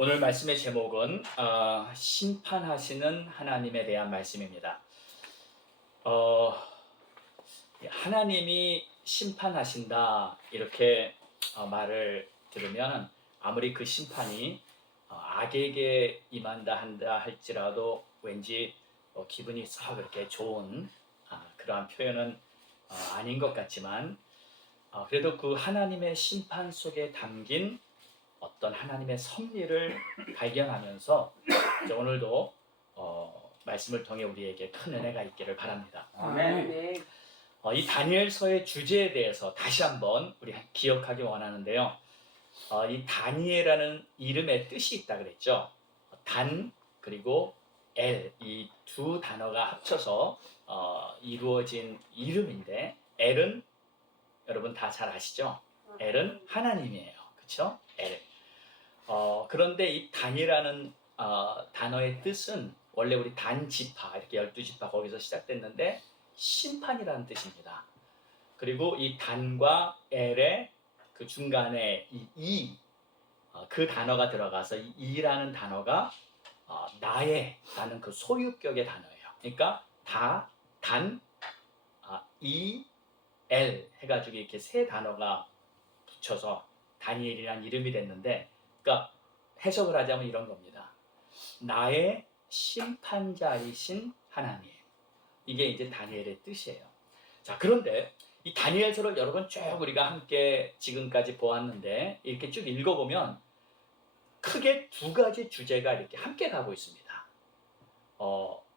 오늘 말씀의 제목은 심판하시는 하나님에 대한 말씀입니다. 어, 하나님이 심판하신다 이렇게 말을 들으면 아무리 그 심판이 악에게 임한다 한다 할지라도 왠지 기분이 썩 그렇게 좋은 그러한 표현은 아닌 것 같지만 그래도 그 하나님의 심판 속에 담긴 어떤 하나님의 섭리를 발견하면서 이제 오늘도 말씀을 통해 우리에게 큰 은혜가 있기를 바랍니다. 아멘. 이 다니엘서의 주제에 대해서 다시 한번 우리 기억하기 원하는데요. 이 다니엘이라는 이름의 뜻이 있다 그랬죠. 단 그리고 엘, 이 두 단어가 합쳐서 이루어진 이름인데 엘은 여러분 다 잘 아시죠? 엘은 하나님이에요. 그렇죠? 엘. 그런데 이 단이라는 단어의 뜻은 원래 우리 단지파 이렇게 12지파 거기서 시작됐는데 심판이라는 뜻입니다. 그리고 이 단과 엘의 그 중간에 그 단어가 들어가서 이 이라는 단어가 나의라는 그 소유격의 단어예요. 그러니까 단, 이, 엘 해가지고 이렇게 세 단어가 붙여서 다니엘이라는 이름이 됐는데, 그러니까 해석을 하자면 이런 겁니다. 나의 심판자이신 하나님. 이게 이제 다니엘의 뜻이에요. 자, 그런데 이 다니엘서를 여러 번 쭉 우리가 함께 지금까지 보았는데 이렇게 쭉 읽어보면 크게 두 가지 주제가 이렇게 함께 가고 있습니다.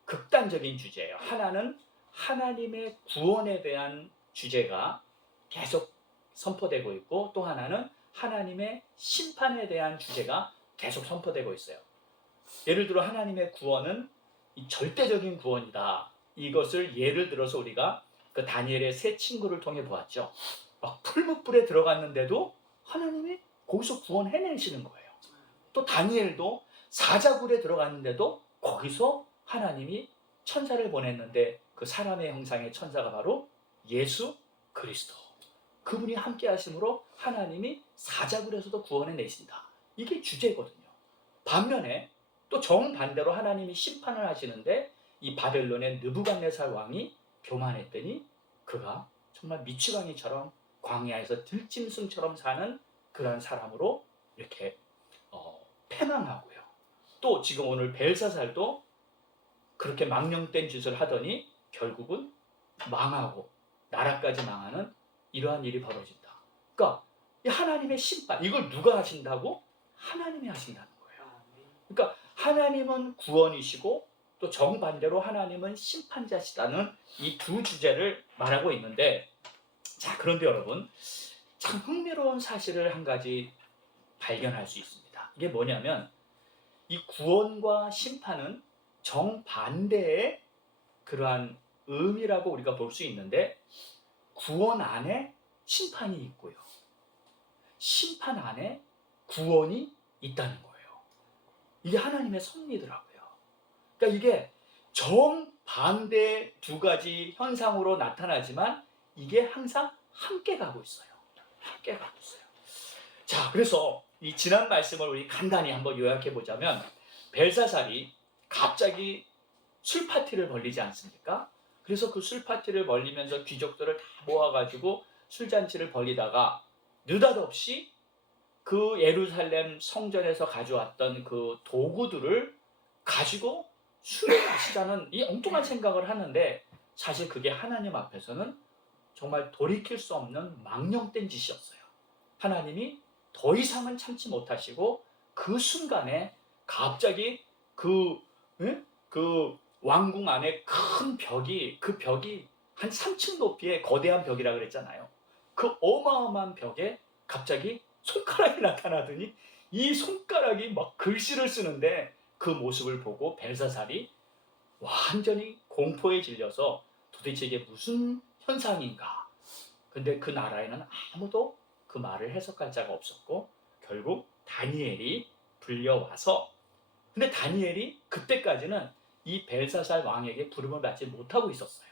극단적인 주제예요. 하나는 하나님의 구원에 대한 주제가 계속 선포되고 있고, 또 하나는 하나님의 심판에 대한 주제가 계속 선포되고 있어요. 예를 들어 하나님의 구원은 이 절대적인 구원이다. 이것을 예를 들어서 우리가 그 다니엘의 세 친구를 통해 보았죠. 풀무불에 들어갔는데도 하나님이 거기서 구원해내시는 거예요. 또 다니엘도 사자굴에 들어갔는데도 거기서 하나님이 천사를 보냈는데 그 사람의 형상의 천사가 바로 예수 그리스도. 그분이 함께 하심으로 하나님이 사자굴에서도 구원해 내신다. 이게 주제거든요. 반면에 또 정반대로 하나님이 심판을 하시는데 이 바벨론의 느부갓네살 왕이 교만했더니 그가 정말 미치광이처럼 광야에서 들짐승처럼 사는 그런 사람으로 이렇게 패망하고요. 또 지금 오늘 벨사살도 그렇게 망령된 짓을 하더니 결국은 망하고 나라까지 망하는 이러한 일이 벌어진다. 그러니까 이 하나님의 심판, 이걸 누가 하신다고? 하나님이 하신다는 거예요. 그러니까 하나님은 구원이시고 또 정반대로 하나님은 심판자시다는 이 두 주제를 말하고 있는데, 자, 그런데 여러분 참 흥미로운 사실을 한 가지 발견할 수 있습니다. 이게 뭐냐면 이 구원과 심판은 정반대의 그러한 의미라고 우리가 볼 수 있는데, 구원 안에 심판이 있고요, 심판 안에 구원이 있다는 거예요. 이게 하나님의 섭리더라고요. 그러니까 이게 정반대의 두 가지 현상으로 나타나지만 이게 항상 함께 가고 있어요. 함께 가고 있어요. 자, 그래서 이 지난 말씀을 우리 간단히 한번 요약해 보자면, 벨사살이 갑자기 술 파티를 벌리지 않습니까? 그래서 그 술 파티를 벌리면서 귀족들을 다 모아가지고 술잔치를 벌리다가 느닷없이 그 예루살렘 성전에서 가져왔던 그 도구들을 가지고 술을 마시자는 이 엉뚱한 생각을 하는데, 사실 그게 하나님 앞에서는 정말 돌이킬 수 없는 망령된 짓이었어요. 하나님이 더 이상은 참지 못하시고 그 순간에 갑자기 그 왕궁 안에 큰 벽이, 그 벽이 한 3층 높이의 거대한 벽이라 그랬잖아요. 그 어마어마한 벽에 갑자기 손가락이 나타나더니 이 손가락이 막 글씨를 쓰는데, 그 모습을 보고 벨사살이 완전히 공포에 질려서 도대체 이게 무슨 현상인가. 근데 그 나라에는 아무도 그 말을 해석할 자가 없었고 결국 다니엘이 불려와서, 근데 다니엘이 그때까지는 이 벨사살 왕에게 부름을 받지 못하고 있었어요.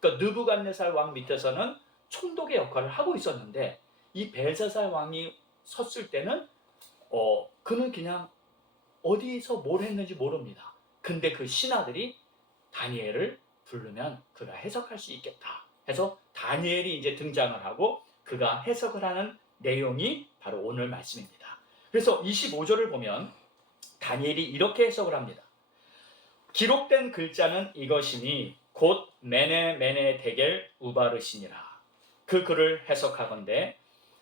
그러니까 느부갓네살 왕 밑에서는 총독의 역할을 하고 있었는데 이 벨사살 왕이 섰을 때는 그는 그냥 어디서 뭘 했는지 모릅니다. 근데 그 신하들이 다니엘을 부르면 그가 해석할 수 있겠다 해서 다니엘이 이제 등장을 하고 그가 해석을 하는 내용이 바로 오늘 말씀입니다. 그래서 25절을 보면 다니엘이 이렇게 해석을 합니다. 기록된 글자는 이것이니 곧 메네 데겔 우바르시니라. 그 글을 해석하건대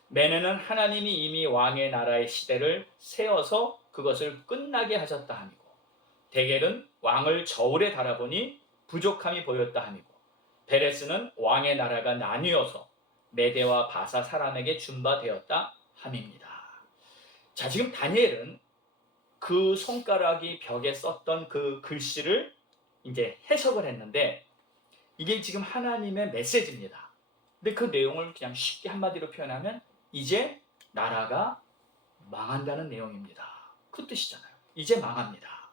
메네는 하나님이 이미 왕의 나라의 시대를 세워서 그것을 끝나게 하셨다 함이고, 데겔은 왕을 저울에 달아보니 부족함이 보였다 함이고, 베레스는 왕의 나라가 나뉘어서 메대와 바사 사람에게 준바되었다 함입니다. 자, 지금 다니엘은 그 손가락이 벽에 썼던 그 글씨를 이제 해석을 했는데 이게 지금 하나님의 메시지입니다. 근데 그 내용을 그냥 쉽게 한마디로 표현하면 이제 나라가 망한다는 내용입니다. 그 뜻이잖아요. 이제 망합니다.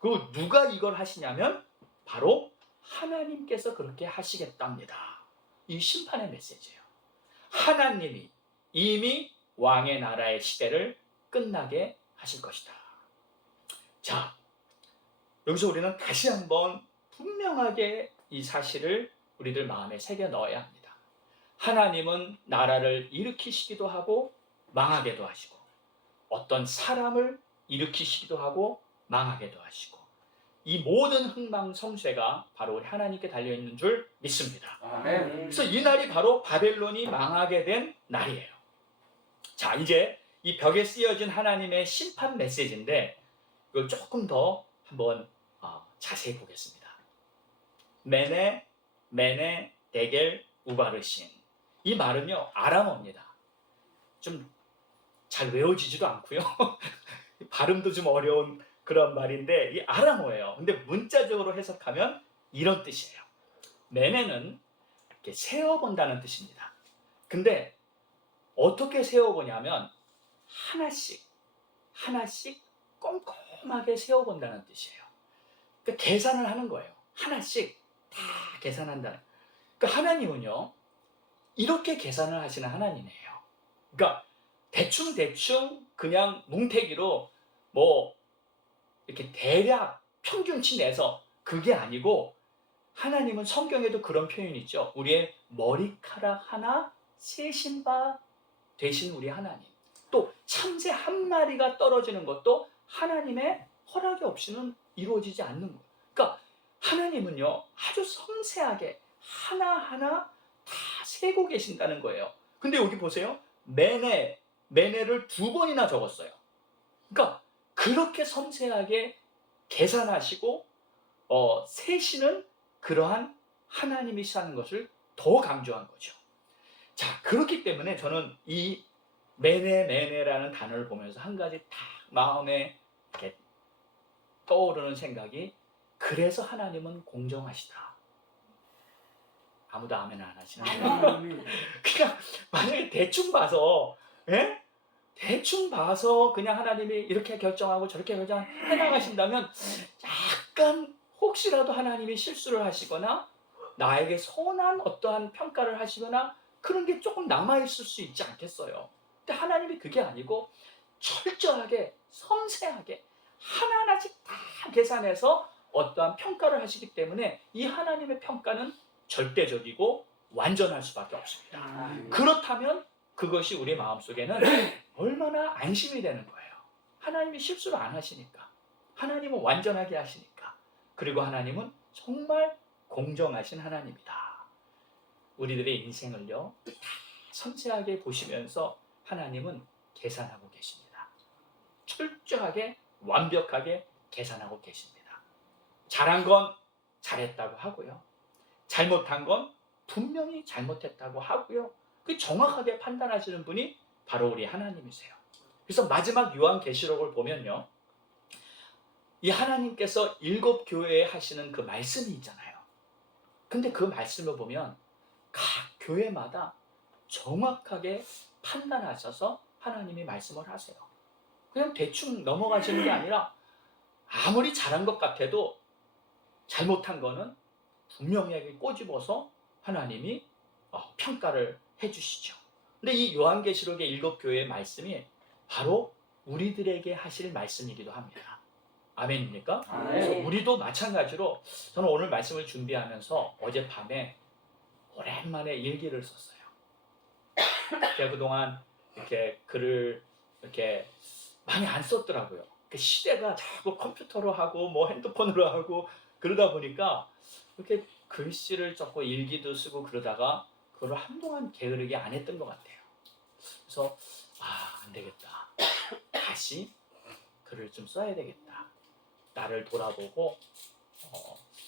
그리고 누가 이걸 하시냐면 바로 하나님께서 그렇게 하시겠답니다. 이 심판의 메시지예요. 하나님이 이미 왕의 나라의 시대를 끝나게 하실 것이다. 자, 여기서 우리는 다시 한번 분명하게 이 사실을 우리들 마음에 새겨 넣어야 합니다. 하나님은 나라를 일으키시기도 하고 망하게도 하시고, 어떤 사람을 일으키시기도 하고 망하게도 하시고, 이 모든 흥망성쇠가 바로 우리 하나님께 달려있는 줄 믿습니다. 아멘. 그래서 이 날이 바로 바벨론이 망하게 된 날이에요. 자, 이제 이 벽에 쓰여진 하나님의 심판 메시지인데 이걸 조금 더 한번 자세히 보겠습니다. 메네 데겔 우바르신. 이 말은요 아람어입니다. 좀 잘 외워지지도 않고요. 발음도 좀 어려운 그런 말인데 이 아람어예요. 근데 문자적으로 해석하면 이런 뜻이에요. 메네는 이렇게 세어본다는 뜻입니다. 근데 어떻게 세어보냐면 하나씩 꼼꼼하게 세어본다는 뜻이에요. 그러니까 계산을 하는 거예요. 하나씩 다 계산한다는. 그러니까 하나님은요 이렇게 계산을 하시는 하나님이에요. 그러니까 대충 그냥 뭉태기로 뭐 이렇게 대략 평균치 내서 그게 아니고, 하나님은 성경에도 그런 표현이 있죠. 우리의 머리카락 하나 세신 바 되신 우리 하나님. 또 참새 한 마리가 떨어지는 것도 하나님의 허락이 없이는 이루어지지 않는 거예요. 그러니까 하나님은요 아주 섬세하게 하나하나 다 세고 계신다는 거예요. 근데 여기 보세요. 메네를 2번이나 적었어요. 그러니까 그렇게 섬세하게 계산하시고 세시는 그러한 하나님이시라는 것을 더 강조한 거죠. 자, 그렇기 때문에 저는 이 메네라는 단어를 보면서 한 가지 딱 마음에 이렇게 떠오르는 생각이, 그래서 하나님은 공정하시다. 아무도 아멘 안 하시나요? 그냥 만약에 대충 봐서 대충 봐서 그냥 하나님이 이렇게 결정하고 저렇게 결정해 나가신다면 약간 혹시라도 하나님이 실수를 하시거나 나에게 선한 어떠한 평가를 하시거나 그런 게 조금 남아있을 수 있지 않겠어요? 근데 하나님이 그게 아니고 철저하게 섬세하게 하나하나씩 다 계산해서 어떠한 평가를 하시기 때문에 이 하나님의 평가는 절대적이고 완전할 수밖에 없습니다. 그렇다면 그것이 우리 마음속에는 얼마나 안심이 되는 거예요. 하나님이 실수를 안 하시니까, 하나님은 완전하게 하시니까, 그리고 하나님은 정말 공정하신 하나님이다. 우리들의 인생을요 다 섬세하게 보시면서 하나님은 계산하고 계십니다. 철저하게 완벽하게 계산하고 계십니다. 잘한 건 잘했다고 하고요, 잘못한 건 분명히 잘못했다고 하고요, 그 정확하게 판단하시는 분이 바로 우리 하나님이세요. 그래서 마지막 요한계시록을 보면요, 이 하나님께서 7 교회에 하시는 그 말씀이 있잖아요. 근데 그 말씀을 보면 각 교회마다 정확하게 판단하셔서 하나님이 말씀을 하세요. 그냥 대충 넘어가시는 게 아니라 아무리 잘한 것 같아도 잘못한 거는 분명하게 꼬집어서 하나님이 평가를 해주시죠. 근데 이 요한계시록의 7 교회의 말씀이 바로 우리들에게 하실 말씀이기도 합니다. 아멘입니까? 아멘. 그래서 우리도 마찬가지로 저는 오늘 말씀을 준비하면서 어젯밤에 오랜만에 일기를 썼어요. 제가 그동안 이렇게 글을 이렇게 많이 안 썼더라고요. 그 시대가 자꾸 컴퓨터로 하고 뭐 핸드폰으로 하고 그러다 보니까 이렇게 글씨를 적고 일기도 쓰고 그러다가 그걸 한동안 게으르게 안 했던 것 같아요. 그래서 안 되겠다. 다시 글을 좀 써야 되겠다. 나를 돌아보고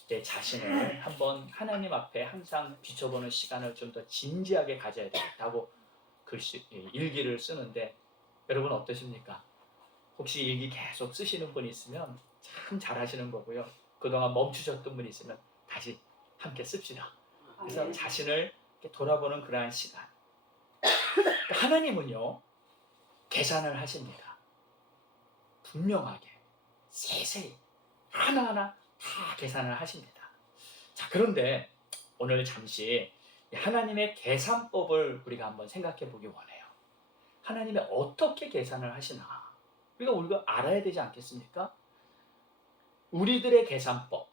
내 자신을 한번 하나님 앞에 항상 비춰보는 시간을 좀 더 진지하게 가져야 되겠다고 일기를 쓰는데 여러분 어떠십니까? 혹시 일기 계속 쓰시는 분이 있으면 참 잘하시는 거고요. 그동안 멈추셨던 분이 있으면 다시 함께 씁시다. 그래서 자신을 이렇게 돌아보는 그러한 시간. 하나님은요 계산을 하십니다. 분명하게 세세히 하나하나 다 계산을 하십니다. 자, 그런데 오늘 잠시 하나님의 계산법을 우리가 한번 생각해 보기 원해요. 하나님이 어떻게 계산을 하시나 우리가 알아야 되지 않겠습니까? 우리들의 계산법,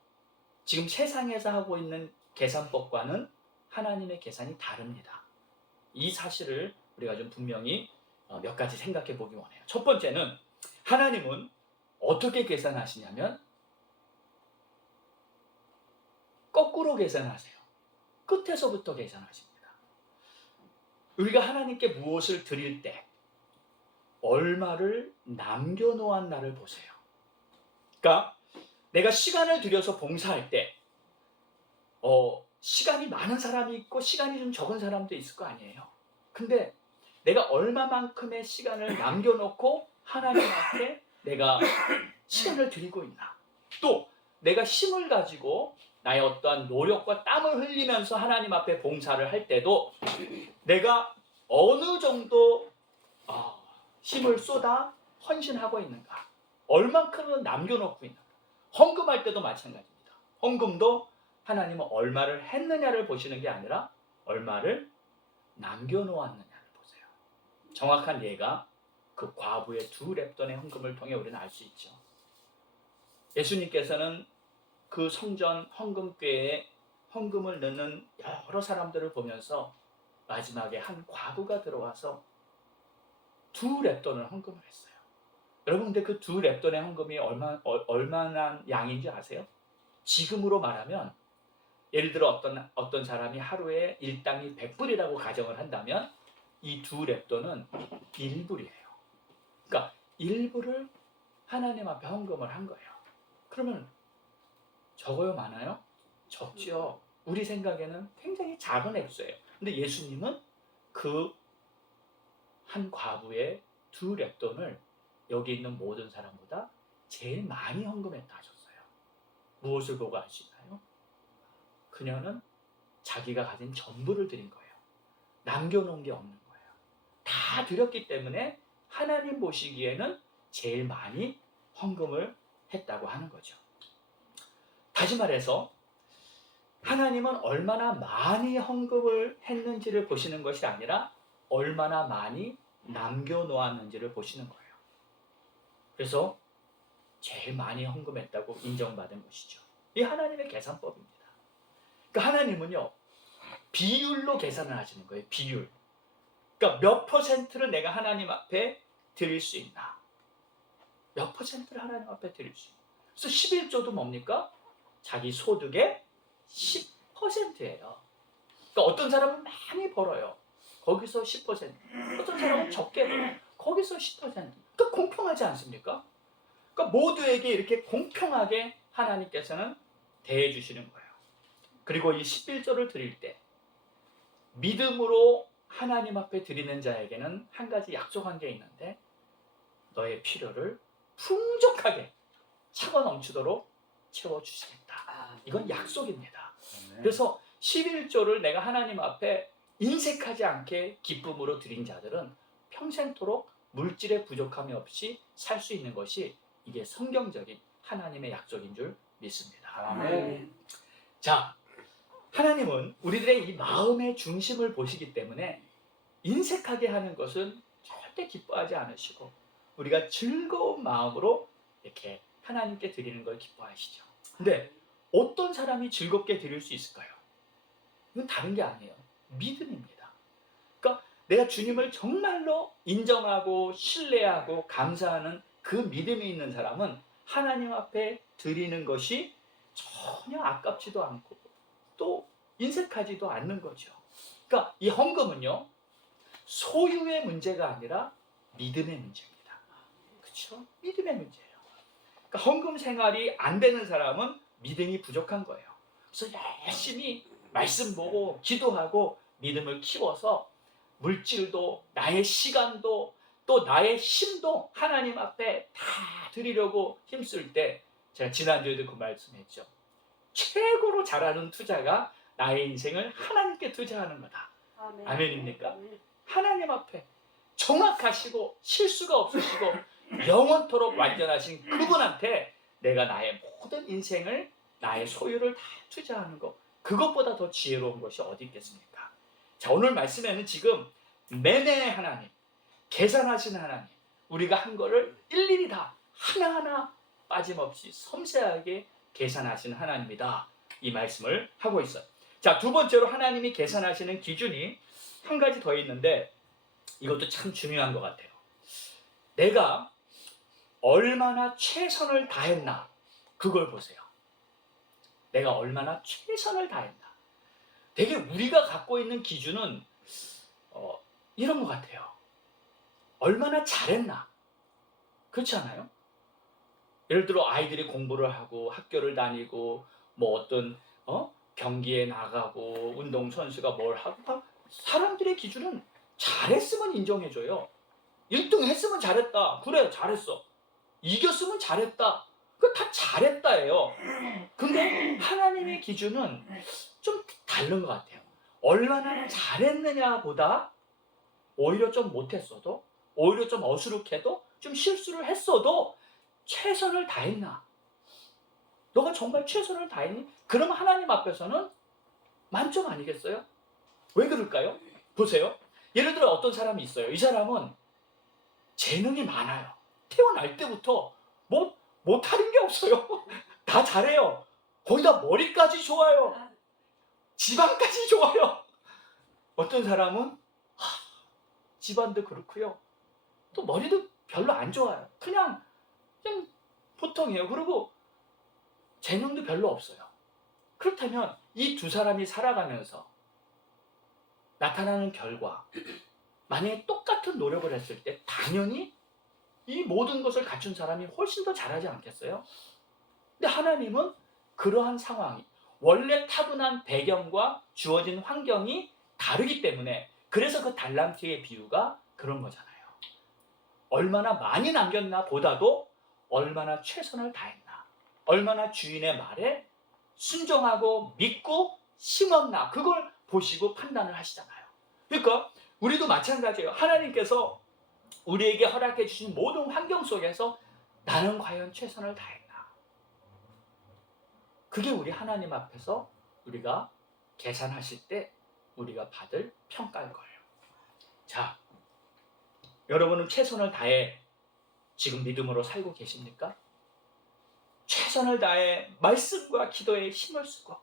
지금 세상에서 하고 있는 계산법과는 하나님의 계산이 다릅니다. 이 사실을 우리가 좀 분명히 몇 가지 생각해 보기 원해요. 첫 번째는 하나님은 어떻게 계산하시냐면 거꾸로 계산하세요. 끝에서부터 계산하십니다. 우리가 하나님께 무엇을 드릴 때 얼마를 남겨놓았나를 보세요. 그러니까 내가 시간을 들여서 봉사할 때 시간이 많은 사람이 있고 시간이 좀 적은 사람도 있을 거 아니에요. 근데 내가 얼마만큼의 시간을 남겨놓고 하나님 앞에 내가 시간을 드리고 있나. 또 내가 힘을 가지고 나의 어떠한 노력과 땀을 흘리면서 하나님 앞에 봉사를 할 때도 내가 어느 정도 힘을 쏟아 헌신하고 있는가. 얼만큼은 남겨놓고 있는가. 헌금할 때도 마찬가지입니다. 헌금도 하나님은 얼마를 했느냐를 보시는 게 아니라 얼마를 남겨놓았느냐를 보세요. 정확한 예가 그 과부의 2렙돈의 헌금을 통해 우리는 알 수 있죠. 예수님께서는 그 성전 헌금궤에 헌금을 넣는 여러 사람들을 보면서 마지막에 한 과부가 들어와서 2렙돈을 헌금을 했어요. 여러분 근데 그 2렙돈의 헌금이 얼마나 양인지 아세요? 지금으로 말하면 예를 들어 어떤 사람이 하루에 일당이 100불이라고 가정을 한다면 이 2렙돈은 1불이에요. 그러니까 1불을 하나님 앞에 헌금을 한 거예요. 그러면 적어요, 많아요? 적죠. 우리 생각에는 굉장히 작은 액수예요. 근데 예수님은 그 한 과부의 2렙돈을 여기 있는 모든 사람보다 제일 많이 헌금했다 하셨어요. 무엇을 보고 아시나요? 그녀는 자기가 가진 전부를 드린 거예요. 남겨놓은 게 없는 거예요. 다 드렸기 때문에 하나님 보시기에는 제일 많이 헌금을 했다고 하는 거죠. 다시 말해서 하나님은 얼마나 많이 헌금을 했는지를 보시는 것이 아니라 얼마나 많이 남겨놓았는지를 보시는 거예요. 그래서 제일 많이 헌금했다고 인정받은 것이죠. 이 하나님의 계산법입니다. 그러니까 하나님은요 비율로 계산을 하시는 거예요. 비율. 그러니까 몇 퍼센트를 내가 하나님 앞에 드릴 수 있나. 몇 퍼센트를 하나님 앞에 드릴 수 있나. 그래서 11조도 뭡니까? 자기 소득의 10%예요. 그러니까 어떤 사람은 많이 벌어요. 거기서 10%. 어떤 사람은 적게 벌어요. 거기서 10%. 그러니까 공평하지 않습니까? 그러니까 모두에게 이렇게 공평하게 하나님께서는 대해 주시는 거예요. 그리고 이 11조를 드릴 때 믿음으로 하나님 앞에 드리는 자에게는 한 가지 약속한 게 있는데 너의 필요를 풍족하게 차고 넘치도록 채워주시겠다. 이건 약속입니다. 그래서 11조를 내가 하나님 앞에 인색하지 않게 기쁨으로 드린 자들은 평생토록 물질의 부족함이 없이 살 수 있는 것이 이게 성경적인 하나님의 약속인 줄 믿습니다. 아멘. 자, 하나님은 우리들의 이 마음의 중심을 보시기 때문에 인색하게 하는 것은 절대 기뻐하지 않으시고 우리가 즐거운 마음으로 이렇게 하나님께 드리는 걸 기뻐하시죠. 근데 어떤 사람이 즐겁게 드릴 수 있을까요? 이건 다른 게 아니에요. 믿음입니다. 그러니까 내가 주님을 정말로 인정하고 신뢰하고 감사하는 그 믿음이 있는 사람은 하나님 앞에 드리는 것이 전혀 아깝지도 않고 또 인색하지도 않는 거죠. 그러니까 이 헌금은요, 소유의 문제가 아니라 믿음의 문제입니다. 그렇죠? 믿음의 문제예요. 그러니까 헌금 생활이 안 되는 사람은 믿음이 부족한 거예요. 그래서 열심히 말씀 보고 기도하고 믿음을 키워서 물질도 나의 시간도 또 나의 힘도 하나님 앞에 다 드리려고 힘쓸 때, 제가 지난주에도 그 말씀했죠. 최고로 잘하는 투자가 나의 인생을 하나님께 투자하는 거다. 아멘입니까? 하나님 앞에 정확하시고 실수가 없으시고 영원토록 완전하신 그분한테 내가 나의 모든 인생을, 나의 소유를 다 투자하는 것, 그것보다 더 지혜로운 것이 어디 있겠습니까? 자, 오늘 말씀에는 지금 매매의 하나님, 계산하신 하나님, 우리가 한 거를 일일이 다 하나하나 빠짐없이 섬세하게 계산하신 하나님이다, 이 말씀을 하고 있어요. 자, 두 번째로 하나님이 계산하시는 기준이 한 가지 더 있는데, 이것도 참 중요한 것 같아요. 내가 얼마나 최선을 다했나, 그걸 보세요. 내가 얼마나 최선을 다했나. 되게 우리가 갖고 있는 기준은 이런 것 같아요. 얼마나 잘했나. 그렇지 않아요? 예를 들어 아이들이 공부를 하고 학교를 다니고 뭐 어떤 경기에 나가고 운동선수가 뭘 하고, 사람들의 기준은 잘했으면 인정해줘요. 1등 했으면 잘했다. 그래, 잘했어. 이겼으면 잘했다. 그거 다 잘했다예요. 근데 하나님의 기준은 좀 다른 것 같아요. 얼마나 잘했느냐보다 오히려 좀 못했어도, 오히려 좀 어수룩해도, 좀 실수를 했어도 최선을 다했나? 너가 정말 최선을 다했니? 그럼 하나님 앞에서는 만점 아니겠어요? 왜 그럴까요? 보세요. 예를 들어 어떤 사람이 있어요. 이 사람은 재능이 많아요. 태어날 때부터 못하는 게 없어요. 다 잘해요. 거기다 머리까지 좋아요. 집안까지 좋아요. 어떤 사람은 집안도 그렇고요. 또 머리도 별로 안 좋아요. 그냥 보통이에요. 그리고 재능도 별로 없어요. 그렇다면 이 두 사람이 살아가면서 나타나는 결과, 만약에 똑같은 노력을 했을 때 당연히 이 모든 것을 갖춘 사람이 훨씬 더 잘하지 않겠어요? 근데 하나님은 그러한 상황이, 원래 타고난 배경과 주어진 환경이 다르기 때문에, 그래서 그 달란트의 비유가 그런 거잖아요. 얼마나 많이 남겼나 보다도 얼마나 최선을 다했나, 얼마나 주인의 말에 순종하고 믿고 심었나, 그걸 보시고 판단을 하시잖아요. 그러니까 우리도 마찬가지예요. 하나님께서 우리에게 허락해 주신 모든 환경 속에서 나는 과연 최선을 다했나, 그게 우리 하나님 앞에서 우리가 계산하실 때 우리가 받을 평가일 거예요. 자, 여러분은 최선을 다해 지금 믿음으로 살고 계십니까? 최선을 다해 말씀과 기도에 힘을 쓰고,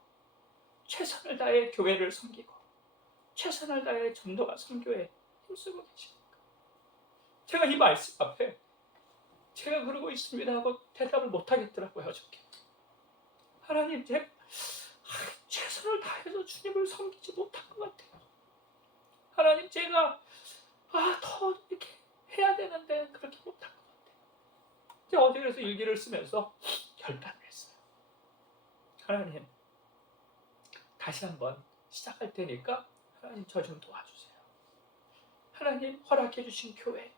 최선을 다해 교회를 섬기고, 최선을 다해 전도와 선교에 힘쓰고 계십니까? 제가 이 말씀 앞에 제가 그러고 있습니다 하고 대답을 못 하겠더라고요, 어저께. 하나님, 제가 최선을 다해서 주님을 섬기지 못한 것 같아요. 하나님, 제가 더 이렇게 해야 되는데 그렇게 못한 것 같아요. 제가 어제 그래서 일기를 쓰면서 결단을 했어요. 하나님, 다시 한번 시작할 테니까 하나님 저 좀 도와주세요. 하나님, 허락해 주신 교회,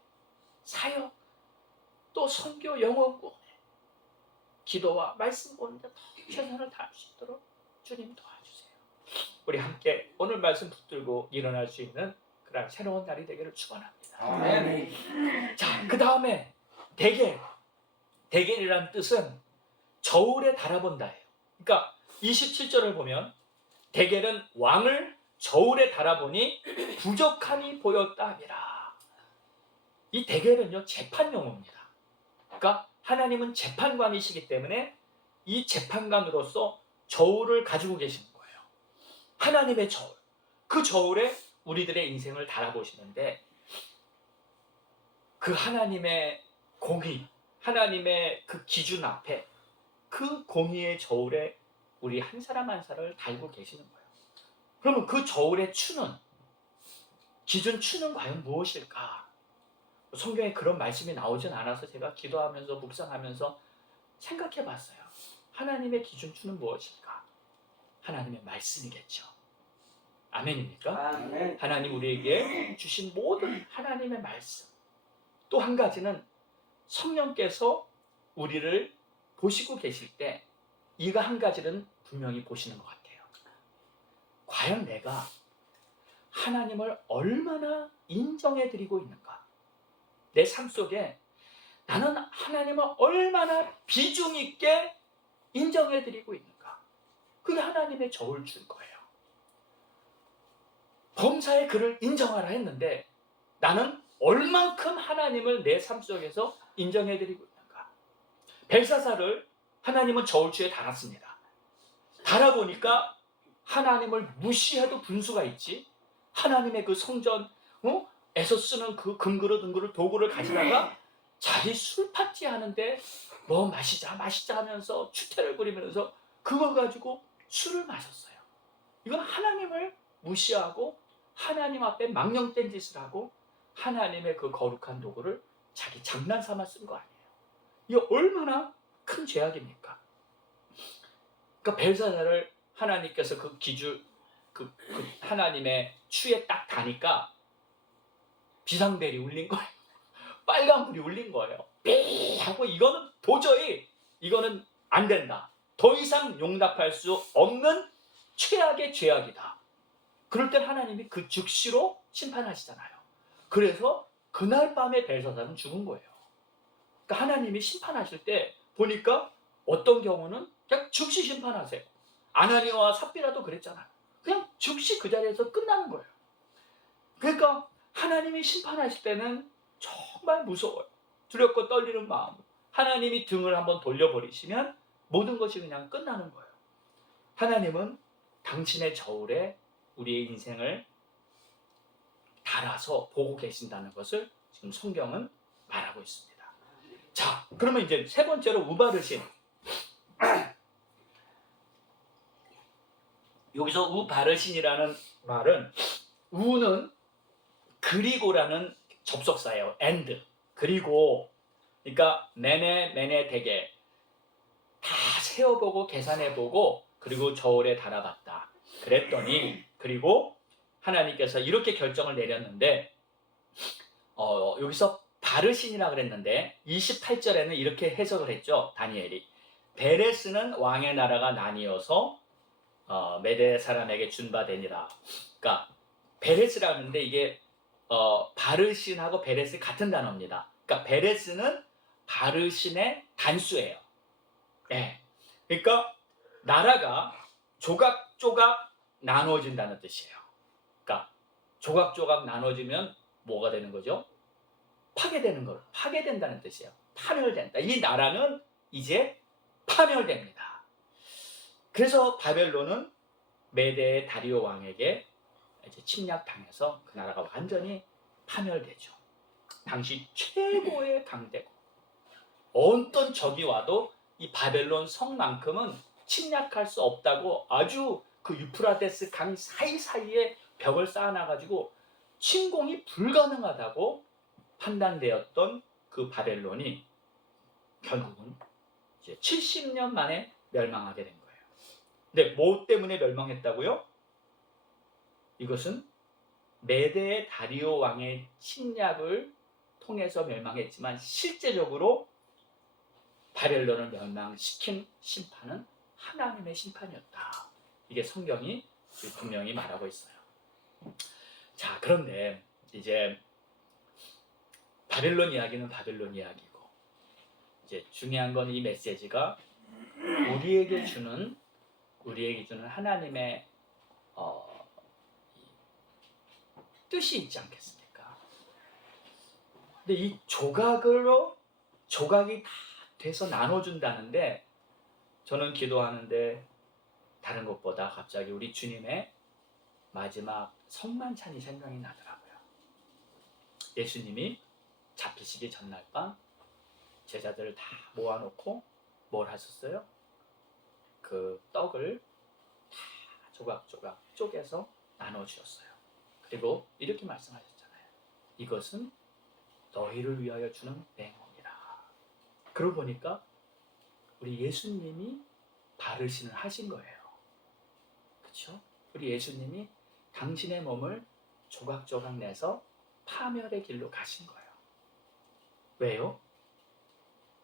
사역, 또 선교, 영혼구원에 기도와 말씀 보는데 더 최선을 다할 수 있도록 주님 도와주세요. 우리 함께 오늘 말씀 붙들고 일어날 수 있는 그런 새로운 날이 되기를 축원합니다. 아멘. 자, 그 다음에 대겔이라는 뜻은 저울에 달아본다예요. 그러니까 27절을 보면 대겔은 왕을 저울에 달아보니 부족함이 보였다 함이라. 이 대겔은요, 재판 용어입니다. 그러니까 하나님은 재판관이시기 때문에 이 재판관으로서 저울을 가지고 계시는 거예요. 하나님의 저울. 그 저울에 우리들의 인생을 달아보시는데 그 하나님의 공의, 하나님의 그 기준 앞에 그 공의의 저울에 우리 한 사람 한 사람을 달고 계시는 거예요. 그러면 그 저울의 추는, 기준 추는 과연 무엇일까? 성경에 그런 말씀이 나오진 않아서 제가 기도하면서 묵상하면서 생각해 봤어요. 하나님의 기준 추는 무엇일까? 하나님의 말씀이겠죠. 아멘입니까? 아멘. 하나님 우리에게 주신 모든 하나님의 말씀. 또 한 가지는 성령께서 우리를 보시고 계실 때 이거 한 가지는 분명히 보시는 것 같아요. 과연 내가 하나님을 얼마나 인정해드리고 있는가? 내 삶 속에 나는 하나님을 얼마나 비중 있게 인정해드리고 있는가? 그게 하나님의 저울 줄 거예요. 범사에 그를 인정하라 했는데 나는 얼만큼 하나님을 내 삶 속에서 인정해드리고 있는가? 벨사사를 하나님은 저울추에 달았습니다. 달아보니까 하나님을 무시해도 분수가 있지. 하나님의 그 성전 에서 쓰는 그 금그릇 은그릇 도구를 가지다가 자기 술 파티 하는데 뭐 마시자 하면서 추태를 부리면서 그걸 가지고 술을 마셨어요. 이건 하나님을 무시하고 하나님 앞에 망령된 짓을 하고 하나님의 그 거룩한 도구를 자기 장난삼아 쓴 거 아니에요. 이게 얼마나 큰 죄악입니까? 그러니까 벨사사를 하나님께서 그 기준 그 하나님의 추에 딱 다니까 비상벨이 울린 거예요. 빨간불이 울린 거예요. 삐 하고 이거는 도저히 이거는 안 된다. 더 이상 용납할 수 없는 최악의 죄악이다. 그럴 때 하나님이 그 즉시로 심판하시잖아요. 그래서 그날 밤에 벨사사는 죽은 거예요. 그러니까 하나님이 심판하실 때 보니까 어떤 경우는 그냥 즉시 심판하세요. 아나니아와 삽비라도 그랬잖아요. 그냥 즉시 그 자리에서 끝나는 거예요. 그러니까 하나님이 심판하실 때는 정말 무서워요. 두렵고 떨리는 마음. 하나님이 등을 한번 돌려버리시면 모든 것이 그냥 끝나는 거예요. 하나님은 당신의 저울에 우리의 인생을 달아서 보고 계신다는 것을 지금 성경은 말하고 있습니다. 자, 그러면 이제 세 번째로 우바르신. 여기서 우바르신이라는 말은 우는 그리고라는 접속사예요. and. 그리고 그러니까 매매 되게 다 세어보고 계산해보고 그리고 저울에 달아봤다. 그랬더니 그리고 하나님께서 이렇게 결정을 내렸는데 여기서 바르신이라 그랬는데 28절에는 이렇게 해석을 했죠. 다니엘이 베레스는 왕의 나라가 나뉘어서 메대 사람에게 준바되니라. 그러니까 베레스라 하는데 이게 바르신하고 베레스 같은 단어입니다. 그러니까 베레스는 바르신의 단수예요. 네. 그러니까 나라가 조각조각 나눠진다는 뜻이에요. 그러니까 조각조각 나눠지면 뭐가 되는 거죠? 파괴된다는 뜻이에요. 파멸된다. 이 나라는 이제 파멸됩니다. 그래서 바벨론은 메대 다리오 왕에게 이제 침략당해서 그 나라가 완전히 파멸되죠. 당시 최고의 강대국. 어떤 적이 와도 이 바벨론 성만큼은 침략할 수 없다고 아주 그 유프라테스 강 사이사이에 벽을 쌓아놔가지고 침공이 불가능하다고 판단되었던 그 바벨론이 결국은 이제 70년 만에 멸망하게 된 거예요. 근데 뭐 때문에 멸망했다고요? 이것은 메대 다리오 왕의 침략을 통해서 멸망했지만 실제적으로 바벨론을 멸망시킨 심판은 하나님의 심판이었다. 이게 성경이 분명히 말하고 있어요. 자, 그런데 이제 바벨론 이야기는 바벨론 이야기고 이제 중요한 건 이 메시지가 우리에게 주는 하나님의 뜻이 있지 않겠습니까? 근데 이 조각이 다 돼서 나눠준다는데 저는 기도하는데 다른 것보다 갑자기 우리 주님의 마지막 성만찬이 생각이 나더라고요. 예수님이 잡히시기 전날 밤 제자들을 다 모아놓고 뭘 하셨어요? 그 떡을 다 조각조각 쪼개서 나눠주셨어요. 그리고 이렇게 말씀하셨잖아요. 이것은 너희를 위하여 주는 내 몸이라. 그러고 보니까 우리 예수님이 바르신을 하신 거예요. 그렇죠? 우리 예수님이 당신의 몸을 조각조각 내서 파멸의 길로 가신 거예요. 왜요?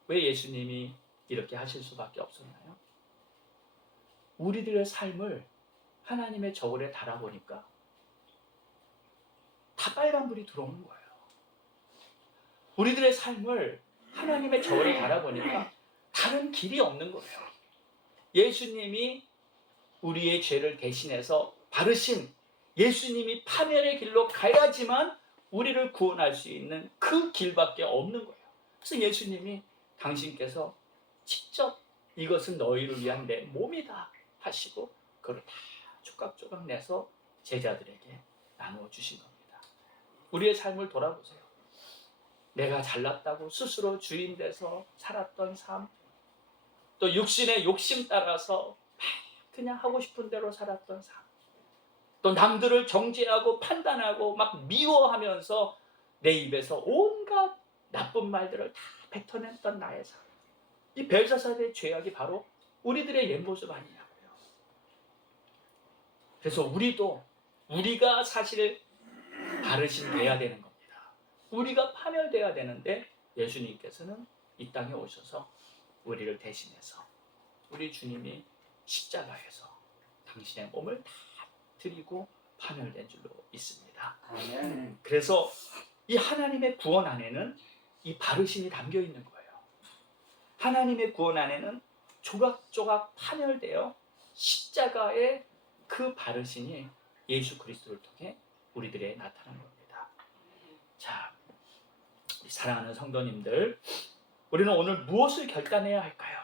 왜 예수님이 이렇게 하실 수밖에 없었나요? 우리들의 삶을 하나님의 저울에 달아보니까 다 빨간불이 들어오는 거예요. 우리들의 삶을 하나님의 저울에 달아보니까 다른 길이 없는 거예요. 예수님이 우리의 죄를 대신해서 바르신 예수님이 파멸의 길로 가야지만 우리를 구원할 수 있는 그 길밖에 없는 거예요. 그래서 예수님이 당신께서 직접 이것은 너희를 위한 내 몸이다 하시고 그걸 다 조각조각 내서 제자들에게 나누어 주신 겁니다. 우리의 삶을 돌아보세요. 내가 잘났다고 스스로 주인 돼서 살았던 삶, 또 육신의 욕심 따라서 그냥 하고 싶은 대로 살았던 삶, 또 남들을 정죄하고 판단하고 막 미워하면서 내 입에서 온갖 나쁜 말들을 다 뱉어냈던 나의 삶. 이 벨사사의 죄악이 바로 우리들의 옛 모습 아니냐고요. 그래서 우리가 사실 바르신 돼야 되는 겁니다. 우리가 파멸돼야 되는데 예수님께서는 이 땅에 오셔서 우리를 대신해서 우리 주님이 십자가에서 당신의 몸을 다 드리고 파멸된 줄로 있습니다. 그래서 이 하나님의 구원 안에는 이 바르심이 담겨 있는 거예요. 하나님의 구원 안에는 조각조각 파멸되어 십자가의 그 바르심이 예수 그리스도를 통해 우리들에게 나타난 겁니다. 자, 사랑하는 성도님들, 우리는 오늘 무엇을 결단해야 할까요?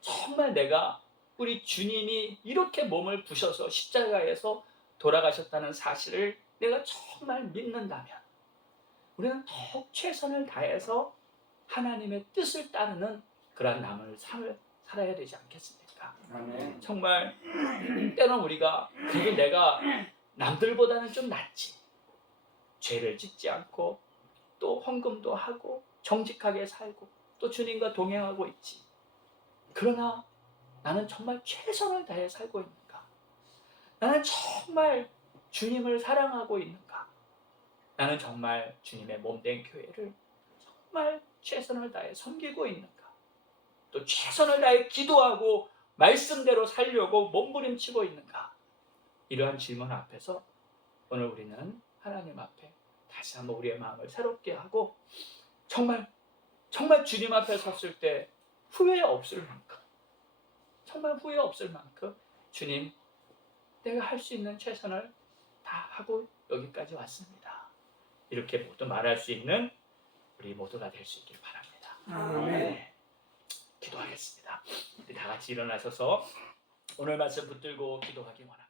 정말 내가 우리 주님이 이렇게 몸을 부셔서 십자가에서 돌아가셨다는 사실을 내가 정말 믿는다면 우리는 더욱 최선을 다해서 하나님의 뜻을 따르는 그러한 남을 삶을 살아야 되지 않겠습니까? 아멘. 정말 때는 우리가 그래도 내가 남들보다는 좀 낫지, 죄를 짓지 않고 또 헌금도 하고 정직하게 살고 또 주님과 동행하고 있지, 그러나 나는 정말 최선을 다해 살고 있는가? 나는 정말 주님을 사랑하고 있는가? 나는 정말 주님의 몸된 교회를 정말 최선을 다해 섬기고 있는가? 또 최선을 다해 기도하고 말씀대로 살려고 몸부림치고 있는가? 이러한 질문 앞에서 오늘 우리는 하나님 앞에 다시 한번 우리의 마음을 새롭게 하고 정말 주님 앞에 섰을 때 후회 없을 만큼, 정말 후회 없을 만큼 주님, 내가 할 수 있는 최선을 다 하고 여기까지 왔습니다. 이렇게 모두 말할 수 있는 우리 모두가 될 수 있길 바랍니다. 아멘. 기도하겠습니다. 우리 다 같이 일어나셔서 오늘 말씀 붙들고 기도하기 원합니다.